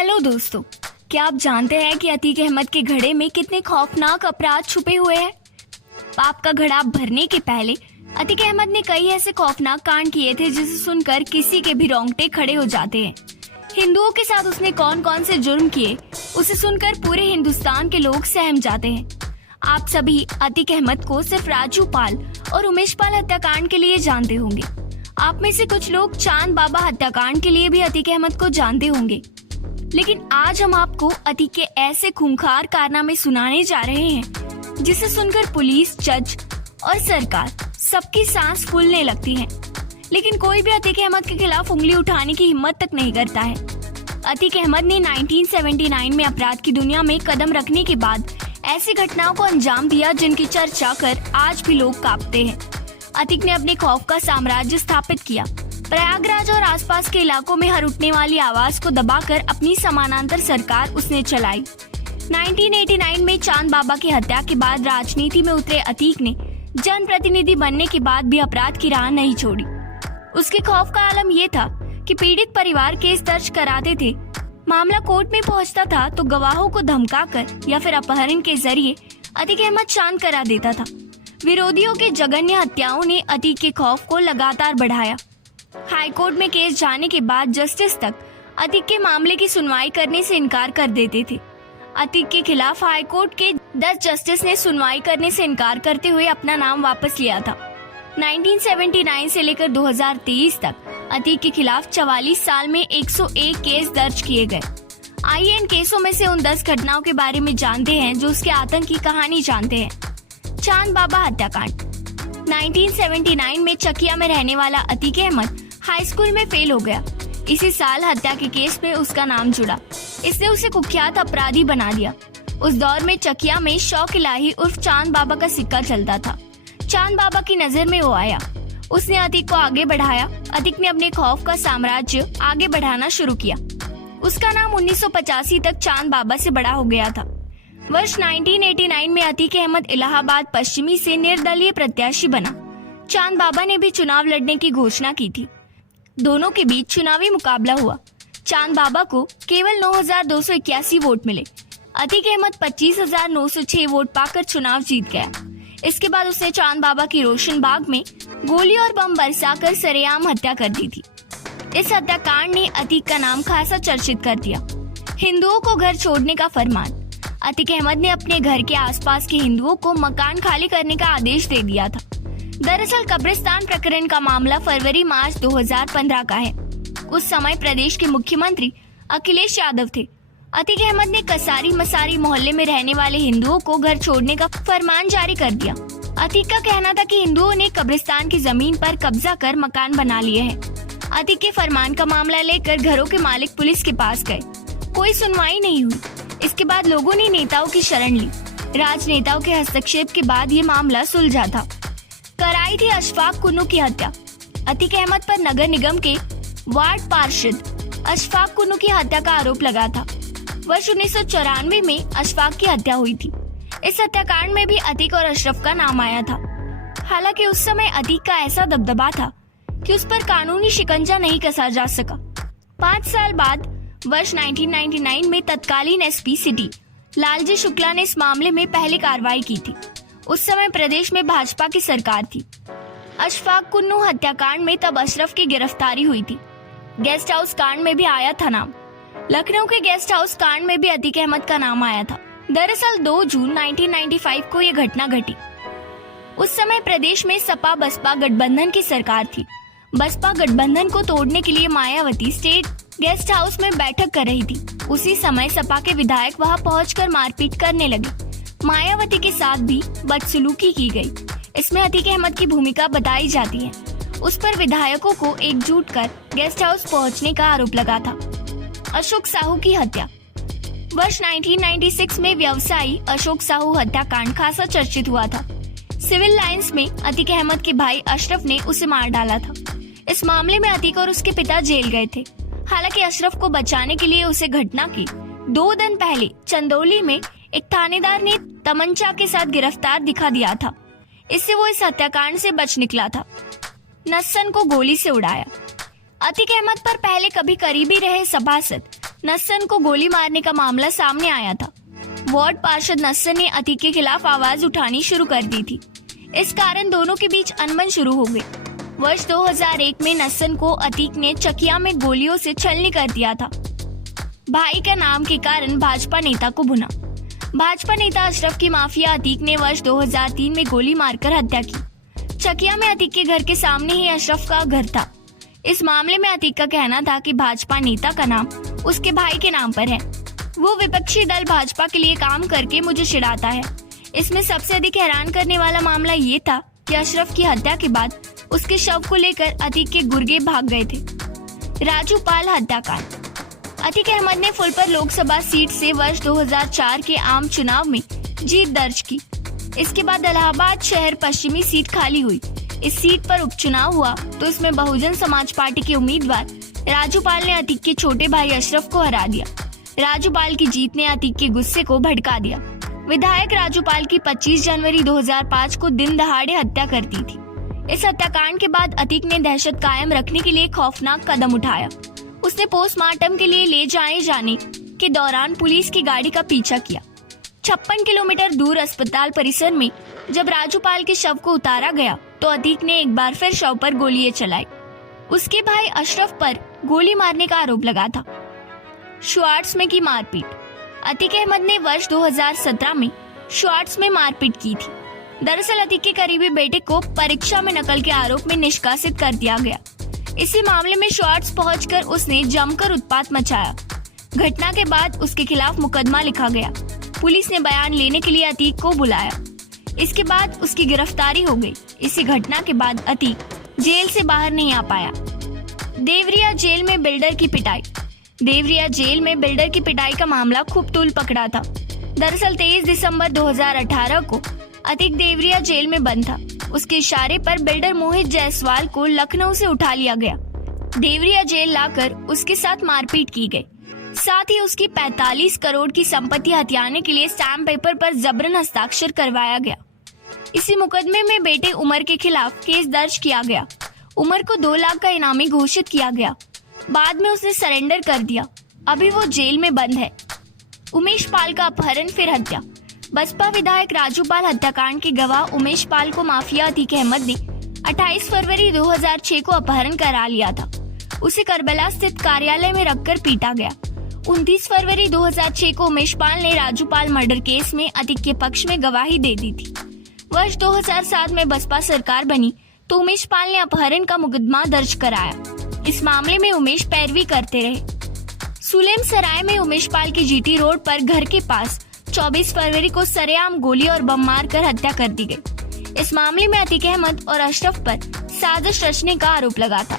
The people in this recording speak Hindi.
हेलो दोस्तों, क्या आप जानते हैं कि अतीक अहमद के घड़े में कितने खौफनाक अपराध छुपे हुए हैं? पाप का घड़ा भरने के पहले अतीक अहमद ने कई ऐसे खौफनाक कांड किए थे जिसे सुनकर किसी के भी रोंगटे खड़े हो जाते हैं। हिंदुओं के साथ उसने कौन कौन से जुर्म किए, उसे सुनकर पूरे हिंदुस्तान के लोग सहम जाते हैं। आप सभी अतीक अहमद को सिर्फ राजू पाल और उमेश पाल हत्याकांड के लिए जानते होंगे। आप में से कुछ लोग चांद बाबा हत्याकांड के लिए भी अतीक अहमद को जानते होंगे। लेकिन आज हम आपको अतीक के ऐसे खूंखार कारनामे सुनाने जा रहे हैं जिसे सुनकर पुलिस, जज और सरकार सबकी सांस फूलने लगती है। लेकिन कोई भी अतीक अहमद के खिलाफ उंगली उठाने की हिम्मत तक नहीं करता है। अतीक अहमद ने 1979 में अपराध की दुनिया में कदम रखने के बाद ऐसी घटनाओं को अंजाम दिया जिनकी चर्चा कर आज भी लोग कांपते हैं। अतीक ने अपने खौफ का साम्राज्य स्थापित किया। प्रयागराज और आसपास के इलाकों में हर उठने वाली आवाज को दबाकर अपनी समानांतर सरकार उसने चलाई। 1989 में चांद बाबा की हत्या के बाद राजनीति में उतरे अतीक ने जनप्रतिनिधि बनने के बाद भी अपराध की राह नहीं छोड़ी। उसके खौफ का आलम यह था कि पीड़ित परिवार केस दर्ज कराते थे, मामला कोर्ट में पहुंचता था तो गवाहों को धमकाकर या फिर अपहरण के जरिए अतीक अहमद शांत करा देता था। विरोधियों के जघन्य हत्याओं ने अतीक के खौफ को लगातार बढ़ाया। हाईकोर्ट में केस जाने के बाद जस्टिस तक अतीक के मामले की सुनवाई करने से इनकार कर देते थे। अतीक के खिलाफ हाईकोर्ट के 10 जस्टिस ने सुनवाई करने से इनकार करते हुए अपना नाम वापस लिया था। 1979 से लेकर 2023 तक अतीक के खिलाफ 44 साल में 101 केस दर्ज किए गए। आइए इन केसों में से उन 10 घटनाओं के बारे में जानते हैं जो उसके आतंक की कहानी जानते हैं। चांद बाबा हत्याकांड। 1979 में चकिया में रहने वाला अतीक अहमद हाई स्कूल में फेल हो गया। इसी साल हत्या के केस में उसका नाम जुड़ा। इसने उसे कुख्यात अपराधी बना दिया। उस दौर में चकिया में शौक इलाही उर्फ चांद बाबा का सिक्का चलता था। चांद बाबा की नजर में वो आया। उसने अतीक को आगे बढ़ाया। अतीक ने अपने खौफ का साम्राज्य आगे बढ़ाना शुरू किया। उसका नाम 1985 तक चांद बाबा से बड़ा हो गया था। वर्ष 1989 में अतीक अहमद इलाहाबाद पश्चिमी से निर्दलीय प्रत्याशी बना। चांद बाबा ने भी चुनाव लड़ने की घोषणा की थी। दोनों के बीच चुनावी मुकाबला हुआ। चांद बाबा को केवल 9,281 वोट मिले। अतीक अहमद 25,906 वोट पाकर चुनाव जीत गया। इसके बाद उसने चांद बाबा की रोशन बाग में गोली और बम बरसाकर सरेआम हत्या कर दी थी। इस हत्याकांड ने अतीक का नाम खासा चर्चित कर दिया। हिंदुओं को घर छोड़ने का फरमान। अतीक अहमद ने अपने घर के आसपास के हिंदुओं को मकान खाली करने का आदेश दे दिया था। दरअसल कब्रिस्तान प्रकरण का मामला फरवरी-मार्च 2015 का है। उस समय प्रदेश के मुख्यमंत्री अखिलेश यादव थे। अतीक अहमद ने कसारी मसारी मोहल्ले में रहने वाले हिंदुओं को घर छोड़ने का फरमान जारी कर दिया। अतीक का कहना था कि हिंदुओं ने कब्रिस्तान की जमीन पर कब्जा कर मकान बना लिए हैं। अतीक के फरमान का मामला लेकर घरों के मालिक पुलिस के पास गए। कोई सुनवाई नहीं हुई। इसके बाद लोगों ने नेताओं की शरण ली। राजनेताओं के हस्तक्षेप के बाद ये मामला सुलझा था। कराई थी अशफाक कुन्नू की हत्या। अतीक अहमद पर नगर निगम के वार्ड पार्षद अशफाक कुन्नू की हत्या का आरोप लगा था। वर्ष 1994 में अशफाक की हत्या हुई थी। इस हत्याकांड में भी अतीक और अशरफ का नाम आया था। हालांकि उस समय अतीक का ऐसा दबदबा था कि उस पर कानूनी शिकंजा नहीं कसा जा सका। 5 साल बाद वर्ष 1999 में तत्कालीन एसपी सिटी लालजी शुक्ला ने इस मामले में पहली कार्रवाई की थी। उस समय प्रदेश में भाजपा की सरकार थी। अशफाक कुन्नू हत्याकांड में तब अशरफ की गिरफ्तारी हुई थी। गेस्ट हाउस कांड में भी आया था नाम। लखनऊ के गेस्ट हाउस कांड में भी अतीक अहमद का नाम आया था। दरअसल 2 जून 1995 को यह घटना घटी। उस समय प्रदेश में सपा बसपा गठबंधन की सरकार थी। बसपा गठबंधन को तोड़ने के लिए मायावती स्टेट गेस्ट हाउस में बैठक कर रही थी। उसी समय सपा के विधायक वहां पहुंचकर मारपीट करने लगे। मायावती के साथ भी बदसलूकी की गई। इसमें अतीक अहमद की भूमिका बताई जाती है। उस पर विधायकों को एकजुट कर गेस्ट हाउस पहुंचने का आरोप लगा था। अशोक साहू की हत्या। वर्ष 1996 में व्यवसायी अशोक साहू हत्याकांड खासा चर्चित हुआ था। सिविल लाइंस में अतीक अहमद के भाई अशरफ ने उसे मार डाला था। इस मामले में अतीक और उसके पिता जेल गए थे। हालांकि अशरफ को बचाने के लिए उसे घटना की 2 दिन पहले चंदौली में एक थानेदार ने तमंचा के साथ गिरफ्तार दिखा दिया था। इससे वो इस हत्याकांड से बच निकला था। नस्सन को गोली से उड़ाया। अतीक अहमद पर पहले कभी करीबी रहे सभासद नसन को गोली मारने का मामला सामने आया था। वार्ड पार्षद नसन ने अतीक के खिलाफ आवाज उठानी शुरू कर दी थी। इस कारण दोनों के बीच अनबन शुरू हो गई। वर्ष 2001 में नसन को अतीक ने चकिया में गोलियों से छलनी कर दिया था। भाई का नाम के कारण भाजपा नेता को भुना। भाजपा नेता अशरफ की माफिया अतीक ने वर्ष 2003 में गोली मारकर हत्या की। चकिया में अतीक के घर के सामने ही अशरफ का घर था। इस मामले में अतीक का कहना था कि भाजपा नेता का नाम उसके भाई के नाम पर है। वो विपक्षी दल भाजपा के लिए काम करके मुझे चिढ़ाता है। इसमें सबसे अधिक हैरान करने वाला मामला ये था कि अशरफ की हत्या के बाद उसके शव को लेकर अतीक के गुर्गे भाग गए थे। राजू पाल हत्याकांड। अतीक अहमद ने फुलपुर लोकसभा सीट से वर्ष 2004 के आम चुनाव में जीत दर्ज की। इसके बाद इलाहाबाद शहर पश्चिमी सीट खाली हुई। इस सीट पर उपचुनाव हुआ तो इसमें बहुजन समाज पार्टी के उम्मीदवार राजू पाल ने अतीक के छोटे भाई अशरफ को हरा दिया। राजू पाल की जीत ने अतीक के गुस्से को भड़का दिया। विधायक राजू पाल की 25 जनवरी 2005 को दिन दहाड़े हत्या कर दी थी। इस हत्याकांड के बाद अतीक ने दहशत कायम रखने के लिए खौफनाक कदम उठाया। उसने पोस्टमार्टम के लिए ले जाने के दौरान पुलिस की गाड़ी का पीछा किया। 56 किलोमीटर दूर अस्पताल परिसर में जब राजू पाल के शव को उतारा गया तो अतीक ने एक बार फिर शव पर गोलियां चलाई। उसके भाई अशरफ पर गोली मारने का आरोप लगा था। श्वार्ट्स में की मारपीट। अतीक अहमद ने वर्ष 2017 में श्वार्ट्स में मारपीट की थी। दरअसल अतीक के करीबी बेटे को परीक्षा में नकल के आरोप में निष्कासित कर दिया गया। इसी मामले में श्वार्ट्स पहुंचकर उसने जमकर उत्पात मचाया। घटना के बाद उसके खिलाफ मुकदमा लिखा गया। पुलिस ने बयान लेने के लिए अतीक को बुलाया। इसके बाद उसकी गिरफ्तारी हो गई। इसी घटना के बाद अतीक जेल से बाहर नहीं आ पाया। देवरिया जेल में बिल्डर की पिटाई। देवरिया जेल में बिल्डर की पिटाई का मामला खूब तूल पकड़ा था। दरअसल 23 दिसंबर 2018 को अतीक देवरिया जेल में बंद था। उसके इशारे पर बिल्डर मोहित जायसवाल को लखनऊ से उठा लिया गया। देवरिया जेल लाकर उसके साथ मारपीट की गई। साथ ही उसकी 45 करोड़ की संपत्ति हथियाने के लिए स्टैम्प पेपर पर जबरन हस्ताक्षर करवाया गया। इसी मुकदमे में बेटे उमर के खिलाफ केस दर्ज किया गया। उमर को 2 लाख का इनामी घोषित किया गया। बाद में उसने सरेंडर कर दिया। अभी वो जेल में बंद है। उमेश पाल का अपहरण फिर हत्या। बसपा विधायक राजू पाल हत्याकांड के गवाह उमेश पाल को माफिया अतीक अहमद ने 28 फरवरी 2006 को अपहरण करा लिया था। उसे करबला स्थित कार्यालय में रखकर पीटा गया। 29 फरवरी 2006 को उमेश पाल ने राजू पाल मर्डर केस में अतीक के पक्ष में गवाही दे दी थी। वर्ष 2007 में बसपा सरकार बनी तो उमेश पाल ने अपहरण का मुकदमा दर्ज कराया। इस मामले में उमेश पैरवी करते रहे। सुलेम सराय में उमेश पाल की जीटी रोड पर घर के पास 24 फरवरी को सरेआम गोली और बम मारकर हत्या कर दी गई। इस मामले में अतीक अहमद और अशरफ पर साजिश रचने का आरोप लगा था।